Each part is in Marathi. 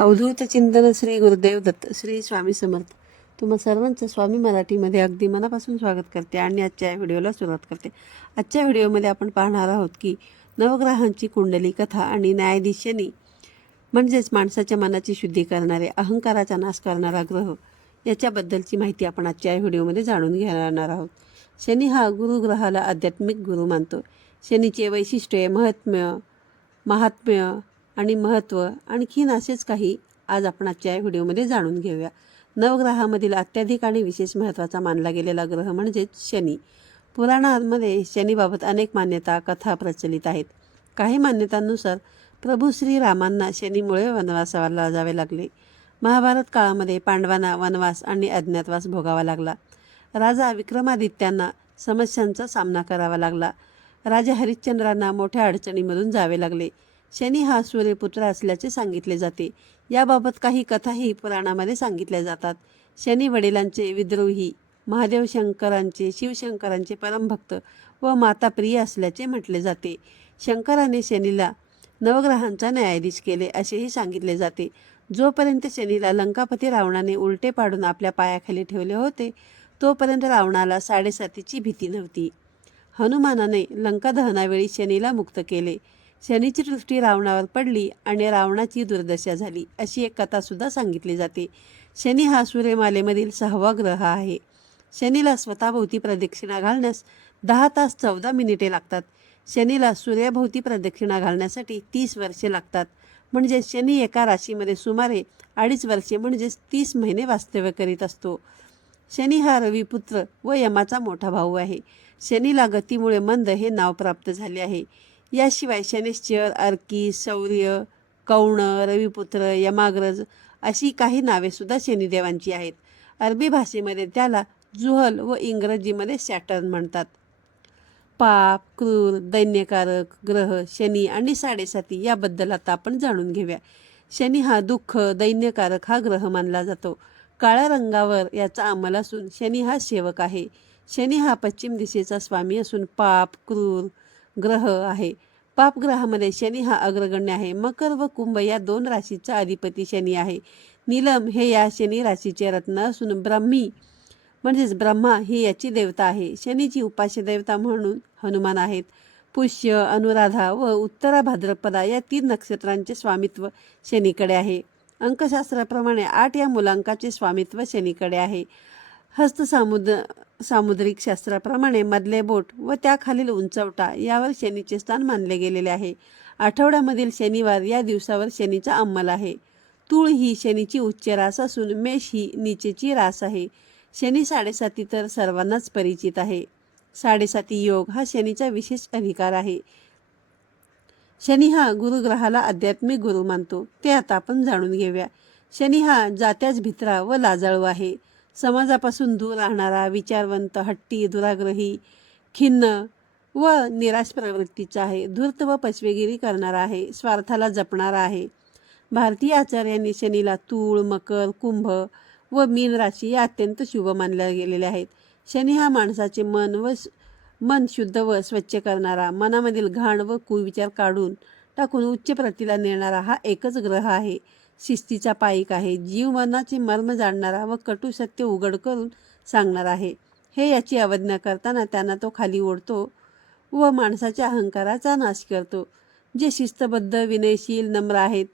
अवधूत चिंतन श्री गुरुदेव दत्त श्री स्वामी समर्थ. तुम्हा सर्वांचं स्वामी मराठीमध्ये अगदी मनापासून स्वागत करते आणि आजच्या व्हिडिओला सुरुवात करते. आजच्या व्हिडिओमध्ये आपण पाहणार आहोत की नवग्रहांची कुंडली कथा आणि न्यायाधीश शनी म्हणजेच माणसाच्या मनाची शुद्धी करणारे, अहंकाराचा नाश करणारा ग्रह याच्याबद्दलची माहिती आपण आजच्या व्हिडिओमध्ये जाणून घेणार आहोत. शनी हा गुरुग्रहाला आध्यात्मिक गुरु मानतो. शनीचे वैशिष्ट्ये, महात्म्य आणि महत्त्व आणखीन असेच काही आज आपण आजच्या व्हिडिओमध्ये जाणून घेऊया. नवग्रहामधील अत्याधिक आणि विशेष महत्त्वाचा मानला गेलेला ग्रह म्हणजेच शनी. पुराणांमध्ये शनीबाबत अनेक मान्यता, कथा प्रचलित आहेत. काही मान्यतांनुसार प्रभू श्रीरामांना शनीमुळे वनवासाला जावे लागले. महाभारत काळामध्ये पांडवांना वनवास आणि अज्ञातवास भोगावा लागला. राजा विक्रमादित्यांना समस्यांचा सामना करावा लागला. राजा हरिश्चंद्रांना मोठ्या अडचणीमधून जावे लागले. शनी हा सूर्यपुत्र असल्याचे सांगितले जाते. याबाबत काही कथाही पुराणामध्ये सांगितल्या जातात. शनी वडिलांचे विद्रोही, महादेव शंकरांचे, शिवशंकरांचे परमभक्त व माताप्रिय असल्याचे म्हटले जाते. शंकराने शनीला नवग्रहांचा न्यायाधीश केले असेही सांगितले जाते. जोपर्यंत शनीला लंकापती रावणाने उलटे पाडून आपल्या पायाखाली ठेवले होते तोपर्यंत रावणाला 7.5ची भीती नव्हती. हनुमानाने लंका दहनावेळी शनीला मुक्त केले. शनीची दृष्टी रावणावर पडली आणि रावणाची दुर्दशा झाली अशी एक कथासुद्धा सांगितली जाते. शनी हा सूर्यमालेमधील 6वा ग्रह आहे. शनीला स्वतःभोवती प्रदक्षिणा घालण्यास 10 तास 14 मिनिटे लागतात. शनीला सूर्याभोवती प्रदक्षिणा घालण्यासाठी 30 वर्षे लागतात. म्हणजे शनी एका राशीमध्ये सुमारे 2.5 वर्षे म्हणजेच 30 महिने वास्तव्य करीत असतो. शनी हा रविपुत्र व यमाचा मोठा भाऊ आहे. शनीला गतीमुळे मंद हे नाव प्राप्त झाले आहे. याशिवाय शनिश्चर, अर्की, शौर्य, कौण, रविपुत्र, यमाग्रज अशी काही नावेसुद्धा शनिदेवांची आहेत. अरबी भाषेमध्ये त्याला जुहल व इंग्रजीमध्ये सॅटर्न म्हणतात. पाप, क्रूर, दैन्यकारक ग्रह शनी आणि 7.5 याबद्दल आता आपण जाणून घेऊया. शनी हा दुःख, दैन्यकारक हा ग्रह मानला जातो. काळ्या रंगावर याचा अंमल असून शनी हा सेवक आहे. शनी हा पश्चिम दिशेचा स्वामी असून पाप, क्रूर ग्रह आहे. पाप ग्रहामध्ये शनी हा अग्रगण्य आहे. मकर व कुंभ या 2 राशीचा अधिपती शनी आहे. नीलम हे या शनी राशीचे रत्न असून ब्रह्मी म्हणजेच ब्रह्मा ही याची देवता आहे. शनीची उपास्य देवता म्हणून हनुमान आहेत. पुष्य, अनुराधा व उत्तरा भाद्रपदा या 3 नक्षत्रांचे स्वामित्व शनीकडे आहे. अंकशास्त्राप्रमाणे 8 या मुलांकाचे स्वामित्व शनीकडे आहे. सामुद्रिक शास्त्राप्रमाणे मधले बोट व त्याखालील उंचवटा यावर शनीचे स्थान मानले गेलेले आहे. आठवड्यामधील शनिवार या दिवसावर शनीचा अंमल आहे. तूळ ही शनीची उच्च रास असून मेष ही नीचेची रास आहे. शनी 7.5 तर सर्वांनाच परिचित आहे. 7.5 योग हा शनीचा विशेष अधिकार आहे. शनी हा गुरुग्रहाला आध्यात्मिक गुरु मानतो. ते आता आपण जाणून घेऊया. शनी हा जात्याच भित्रा व लाजाळू आहे. समाजापासून दूर राहणारा, विचारवंत, हट्टी, दुराग्रही, खिन्न व निराश प्रवृत्तीचा आहे. धूर्त व पचवेगिरी करणारा आहे. स्वार्थाला जपणारा आहे. भारतीय आचार्यांनी शनीला तूळ, मकर, कुंभ व मीन राशी या अत्यंत शुभ मानल्या गेलेल्या आहेत. शनी हा माणसाचे मन शुद्ध व स्वच्छ करणारा, मनामधील घाण व कुविचार काढून टाकून उच्च प्रतीला नेणारा हा एकच ग्रह आहे. शिस्तीचा पाईक आहे. जीव मनाचे मर्म जाणणारा व कटू सत्य उघड करून सांगणारा आहे. हे याची अवज्ञा करताना त्यांना तो खाली ओढतो व माणसाच्या अहंकाराचा नाश करतो. जे शिस्तबद्ध, विनयशील, नम्र आहेत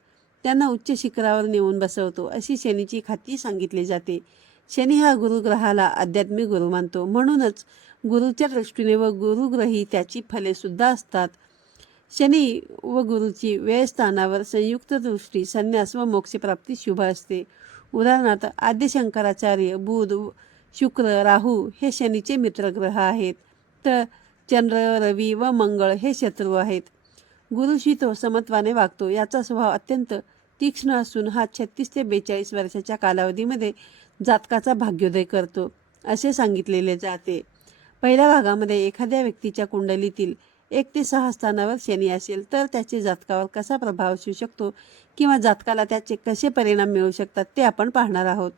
त्यांना उच्च शिखरावर नेऊन बसवतो अशी शनीची ख्याती सांगितली जाते. शनी हा गुरुग्रहाला आध्यात्मिक गुरु मानतो. म्हणूनच गुरुच्या दृष्टीने व गुरुग्रही त्याची फले सुद्धा असतात. शनी व गुरुची व्ययस्थानावर संयुक्त दृष्टी संन्यास व मोक्षप्राप्ती शुभ असते. उदाहरणार्थ आद्य शंकराचार्य, बुध, शुक्र, राहू हे शनीचे मित्रग्रह आहेत. तर चंद्र, रवी व मंगळ हे शत्रू आहेत. गुरुशी तो समत्वाने वागतो. याचा स्वभाव अत्यंत तीक्ष्ण असून हा 36 ते 42 वर्षाच्या कालावधीमध्ये जातकाचा भाग्योदय करतो असे सांगितलेले जाते. पहिल्या भागामध्ये एखाद्या व्यक्तीच्या कुंडलीतील 1 ते 6 स्थानावर शनी असेल तर त्याचे जातकावर कसा प्रभाव असू शकतो किंवा जातकाला त्याचे कसे परिणाम मिळू शकतात ते आपण पाहणार आहोत.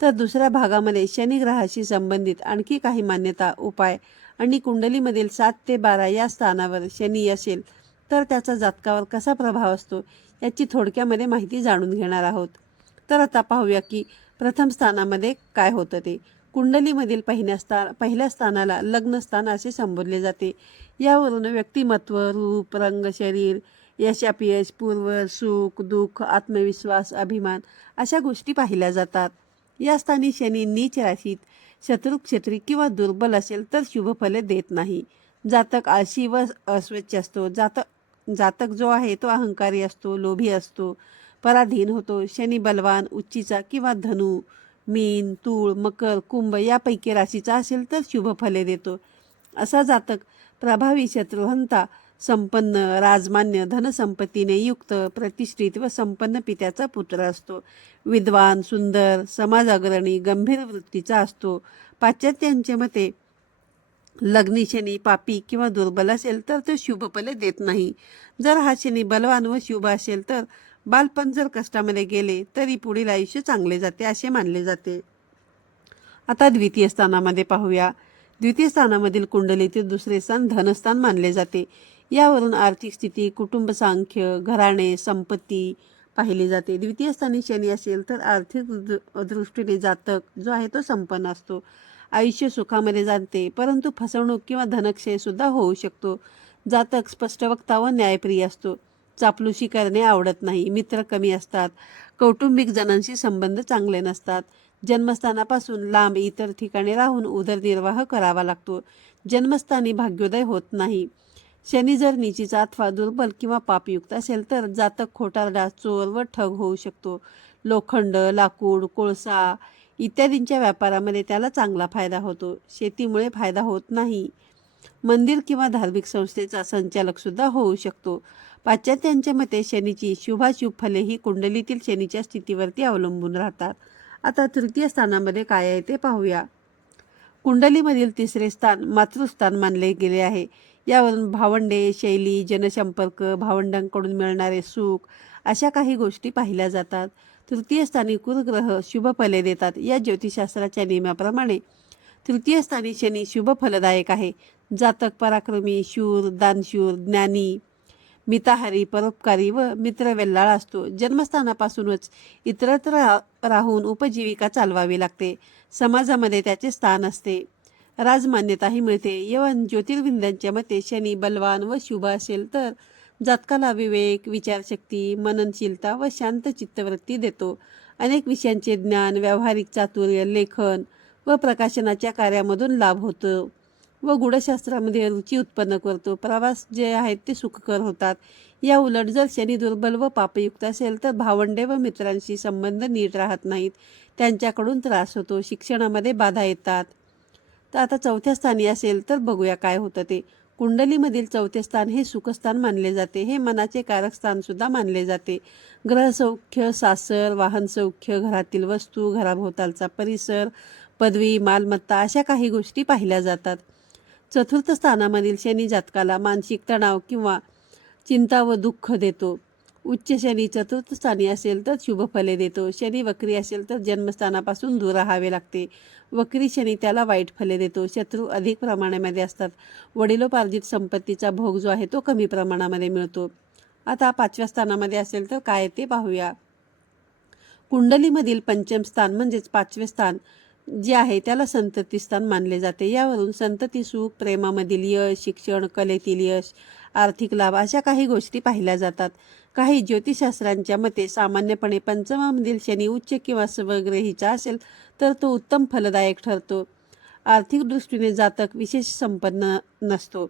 तर दुसऱ्या भागामध्ये शनी ग्रहाशी संबंधित आणखी काही मान्यता, उपाय आणि कुंडलीमधील 7 ते 12 या स्थानावर शनी असेल तर त्याचा जातकावर कसा प्रभाव असतो याची थोडक्यामध्ये माहिती जाणून घेणार आहोत. तर आता पाहूया की प्रथम स्थानामध्ये काय होतं ते. कुंडलीमधील पहिल्या स्थानाला लग्नस्थान असे संबोधले जाते. यावरून व्यक्तिमत्व, रूप, रंग, शरीर, यश अपयश, पूर्व, सुख, दुःख, आत्मविश्वास, अभिमान अशा गोष्टी पाहिल्या जातात. या स्थानी शनी नीच राशीत, शत्रुक्षेत्री किंवा दुर्बल असेल तर शुभफले देत नाही. जातक आळशी व अस्वच्छ असतो. जातक जो आहे तो अहंकारी असतो, लोभी असतो, पराधीन होतो. शनी बलवान, उच्चीचा किंवा धनु, मीन, तूळ, मकर, कुंभ यापैकी राशीचा असेल तर शुभफले देतो. असा जातक प्रभावी, शत्रुहंता, संपन्न, राजमान्य, धनसंपत्तीने युक्त, प्रतिष्ठित व संपन्न पित्याचा पुत्र असतो. विद्वान, सुंदर, समाज अग्रणी, गंभीर वृत्तीचा असतो. पाश्चात्यांच्या मते लग्नी शनी पापी किंवा दुर्बल असेल तर तो शुभफले देत नाही. जर हा शनी बलवान व शुभ असेल तर बालपण जर कष्टामध्ये गेले तरी पुढील आयुष्य चांगले जाते असे मानले जाते. आता द्वितीय स्थानामध्ये पाहूया. द्वितीय स्थानामधील कुंडलीतील दुसरे स्थान धनस्थान मानले जाते. यावरून आर्थिक स्थिती, कुटुंब सांख्य, घराणे, संपत्ती पाहिली जाते. द्वितीय स्थानी शनी असेल तर आर्थिक दृष्टीने जातक जो आहे तो संपन्न असतो. आयुष्य सुखामध्ये जाते, परंतु फसवणूक किंवा धनक्षय सुद्धा होऊ शकतो. जातक स्पष्टवक्ता व न्यायप्रिय असतो. चापलुसी करणे आवडत नाही. मित्र कमी असतात. कौटुंबिक जणांशी संबंध चांगले नसतात. जन्मस्थानापासून लांब इतर ठिकाणी राहून उदरनिर्वाह करावा लागतो. जन्मस्थानी भाग्योदय होत नाही. शनी जर नीचीचा अथवा दुर्बल किंवा पापयुक्त असेल तर जातक खोटारडा, चोर व ठग होऊ शकतो. लोखंड, लाकूड, कोळसा इत्यादींच्या व्यापारामध्ये त्याला चांगला फायदा होतो. शेतीमुळे फायदा होत नाही. मंदिर किंवा धार्मिक संस्थेचा संचालक सुद्धा होऊ शकतो. पाश्चात्यांच्या मते शनीची शुभाशुभ फले ही कुंडलीतील शनीच्या स्थितीवरती अवलंबून राहतात. आता तृतीय स्थानामध्ये काय आहे ते पाहूया. कुंडलीमधील तिसरे स्थान मातृस्थान मानले गेले आहे. यावरून भावंडे, शैली, जनसंपर्क, भावंडांकडून मिळणारे सुख अशा काही गोष्टी पाहिल्या जातात. तृतीय स्थानी कुरग्रह शुभ फले देतात. या ज्योतिषशास्त्राच्या नियमाप्रमाणे तृतीय स्थानी शनी शुभ फलदायक आहे. जातक पराक्रमी, शूर, दानशूर, ज्ञानी, मिताहारी, परोपकारी व मित्रवेल्लाळ असतो. जन्मस्थानापासूनच इतरत्र राहून उपजीविका चालवावी लागते. समाजामध्ये त्याचे स्थान असते. राजमान्यताही मिळते. यवन ज्योतिर्विद्यांच्या मते शनी बलवान व शुभ असेल तर जातकाला विवेक, विचारशक्ती, मननशीलता व शांत चित्तवृत्ती देतो. अनेक विषयांचे ज्ञान, व्यावहारिक चातुर्य, लेखन व प्रकाशनाच्या कार्यामधून लाभ होतो व गूढशास्त्रामध्ये रुची उत्पन्न करतो. प्रवास जे आहेत ते सुखकर होतात. या उलट जर शनी दुर्बल व पापयुक्त असेल तर भावंडे व मित्रांशी संबंध नीट राहत नाहीत. त्यांच्याकडून त्रास होतो. शिक्षणामध्ये बाधा येतात. तर आता चौथ्या स्थानी असेल तर बघूया काय होतं ते. कुंडलीमधील चौथे स्थान हे सुखस्थान मानले जाते. हे मनाचे कारक स्थान सुद्धा मानले जाते. ग्रहसौख्य, सासर, वाहन सौख्य, घरातील वस्तू, घराभोवतालचा परिसर, पदवी, मालमत्ता अशा काही गोष्टी पाहिल्या जातात. चतुर्थ स्थानामधील शनी जातकाला मानसिक तणाव किंवा चिंता व दुःख देतो. उच्च शनी चतुर्थ स्थानी असेल तर शुभफले देतो. शनी वक्री असेल तर जन्मस्थानापासून दूर राहावे लागते. वक्री शनी त्याला वाईट फले देतो. शत्रू अधिक प्रमाणामध्ये असतात. वडिलोपार्जित संपत्तीचा भोग जो आहे तो कमी प्रमाणामध्ये मिळतो. आता पाचव्या स्थानामध्ये असेल तर काय ते पाहूया. कुंडलीमधील पंचम स्थान म्हणजेच पाचवे स्थान जे आहे त्याला संतती स्थान मानले जाते. यावरून संतती सुख, प्रेमामधील यश, शिक्षण, कलेतील यश, आर्थिक लाभ अशा काही गोष्टी पाहिल्या जातात. काही ज्योतिषशास्त्रांच्या मते सामान्यपणे पंचमामधील शनी उच्च किंवा स्वग्रहीचा असेल तर तो उत्तम फलदायक ठरतो. आर्थिक दृष्टीने जातक विशेष संपन्न नसतो.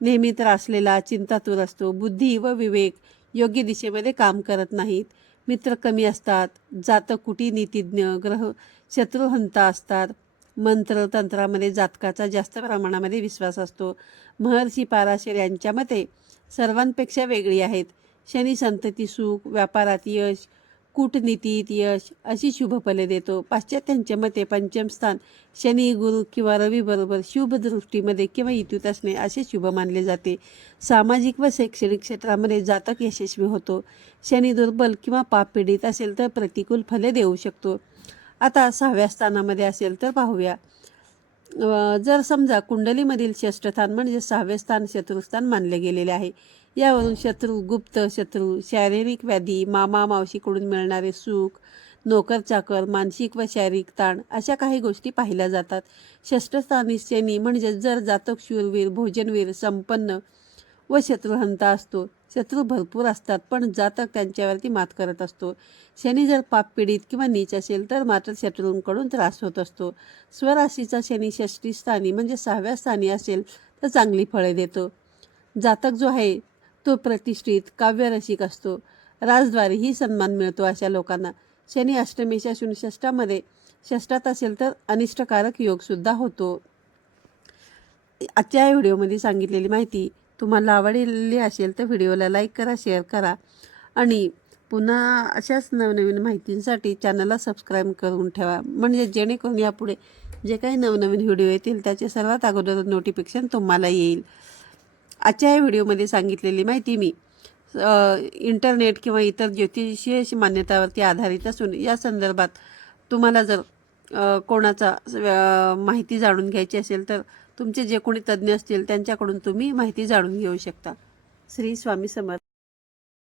नेहमी त्रासलेला, चिंतातूर असतो. बुद्धी व विवेक योग्य दिशेमध्ये काम करत नाहीत. मित्र कमी असतात. जातक कुटीनीतिज्ञ, ग्रह शत्रुहंता असतात. मंत्र तंत्रामध्ये जातकाचा जास्त प्रमाणामध्ये विश्वास असतो. महर्षी पाराशर यांच्या मते सर्वांपेक्षा वेगळी आहेत. शनी संतती सुख, व्यापारात यश, कूटनीतीत यश अशी शुभफले देतो. पाश्चात्यांच्या मते पंचम स्थान शनी, गुरु किंवा रवी बरोबर शुभ दृष्टीमध्ये किंवा युतीत असणे असे शुभ मानले जाते. सामाजिक व शैक्षणिक क्षेत्रामध्ये जातक यशस्वी होतो. शनी दुर्बल किंवा पापपीडित असेल तर प्रतिकूल फले देऊ शकतो. आता सहाव्या स्थानामध्ये असेल तर पाहूया. जर समजा कुंडलीमधील षष्ठ स्थान म्हणजे सहावे स्थान शत्रुस्थान मानले गेलेले आहे. यावरून शत्रू, गुप्त शत्रू, शारीरिक व्याधी, मामा मावशीकडून मिळणारे सुख, नोकर चाकर, मानसिक व शारीरिक ताण अशा काही गोष्टी पाहिल्या जातात. षष्ठस्थानी शनी म्हणजे जर जातक शूरवीर, भोजनवीर, संपन्न व शत्रुहंता असतो. शत्रू भरपूर असतात पण जातक त्यांच्यावरती मात करत असतो. शनी जर पापपीडित किंवा नीच असेल तर मात्र शत्रूंकडून त्रास होत असतो. स्वराशीचा शनी षष्ठी स्थानी म्हणजे 6व्या स्थानी असेल तर चांगली फळे देतो. जातक जो आहे तो प्रतिष्ठित, काव्यरसिक असतो. राजद्वारेही सन्मान मिळतो अशा लोकांना. शनी अष्टमेच्या षष्ठामध्ये षष्ठात असेल तर अनिष्टकारक योगसुद्धा होतो. आजच्या या व्हिडिओमध्ये सांगितलेली माहिती तुम्हाला आवडलेली असेल तर व्हिडिओला लाईक करा, शेअर करा आणि पुन्हा अशाच नवनवीन माहितींसाठी चॅनलला सबस्क्राईब करून ठेवा, म्हणजे जेणेकरून यापुढे जे काही नवनवीन व्हिडिओ येतील त्याचे सर्वात अगोदर नोटिफिकेशन तुम्हाला येईल. आजच्या या व्हिडिओमध्ये सांगितलेली माहिती मी इंटरनेट किंवा इतर ज्योतिषीय मान्यतावरती आधारित असून या संदर्भात तुम्हाला जर कोणाचा माहिती जाणून घ्यायची असेल तर तुमचे जे कोणी तज्ज्ञ असतील त्यांच्याकडून तुम्ही माहिती जाणून घेऊ शकता. श्री स्वामी समर्थ.